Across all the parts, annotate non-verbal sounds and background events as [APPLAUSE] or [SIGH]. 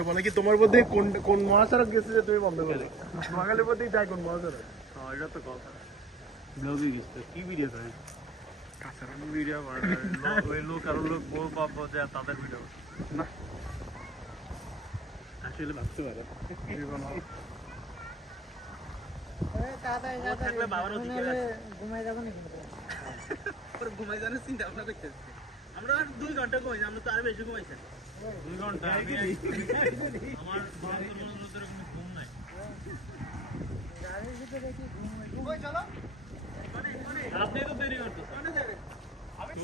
বলে কি তোমার মধ্যে কোন কোন মহাসড়ক গেছে যে তুমি বন্ধ করো বাঙালির মধ্যেই যায় কোন মহাসড়ক? হ্যাঁ এটা তো কথা। ব্লগে গেছে কি ভিডিও করে ভিডিও ওই লোক আর লোক বউ বাপ যে তাদের ভিডিও না। আসলে ভাবতে পারো। থাকলে বাবার ওদিকে ঘুমাই যাব না ঘুমাই জানার চিন্তা ভাবনা করতেছি। আমরা দুই ঘণ্টা ঘুমাইছি আমরা তো আরও বেশি ঘুমাইছি। দুই ঘণ্টা আমি আমার ঘুম নাই। আপনি তো দেরি আপনি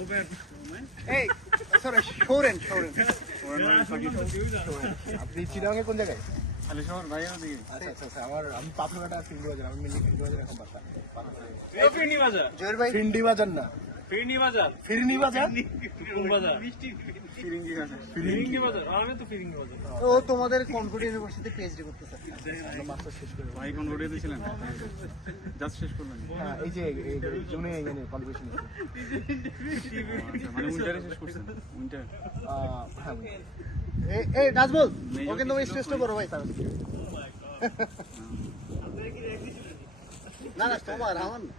কোন জায়গায়? আচ্ছা আচ্ছা আচ্ছা আমি পাথরঘাটা ফিন্ডি বাজার আমি মিলি ফিন্ডি বাজার এখন বাসা। বাজার। জয়ের ভাই? ফিন্ডি বাজার না। ফিরনি বাজার ফিরনি বাজার বাজার ফিরিঙ্গি বাজার ফিরিঙ্গি বাজার আমি তো ফিরিঙ্গি বাজার ও তোমাদের কনকর্ড ইউনিভার্সিটি পিএইচডি করতেছে। মাস্টার শেষ করে ভাই জাস্ট শেষ করলেন। হ্যাঁ এই যে জুনে এখানে কনভেনশন মানে উইন্টারে শেষ করছেন? উইন্টার হ্যাঁ। এই এই নাজবুল ও কিন্তু স্টেজটা করো ভাই [LAUGHS] না না তোমার আমার না।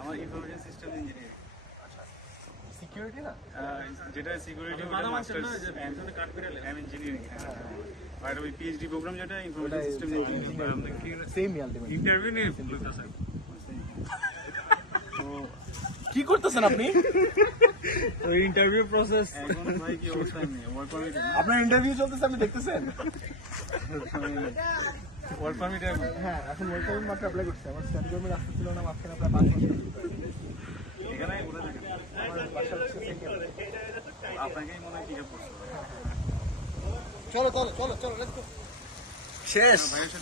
আমার ইনফরমেশন সিস্টেম ইঞ্জিনিয়ার সিকিউরিটি না? যেটা সিকিউরিটি ওটা মাস্টার্স এম ইঞ্জিনিয়ারিং আর ওই পিএইচডি প্রোগ্রাম যেটা information system engineering same interview নিয়ে বলতেছে কি করতেছেন আপনি? [LAUGHS] ওই ইন্টারভিউ প্রসেস এখন ভাই কি অবস্থা? নেই [LAUGHS] আপনার ইন্টারভিউ চলতেছে আপনি দেখতেছেন? [LAUGHS] পারমিট হ্যাঁ এখন ওয়ার্ক পারমিট মাত্র অ্যাপ্লাই করছে। আমার আসতে ছিল না মাঝখানে প্রায় পাঁচ মাস এখানে আমার বাসা হচ্ছে আপনাকেই মনে হয় পিক আপ চলো চলো চলো চলো লেটস গো শেষ।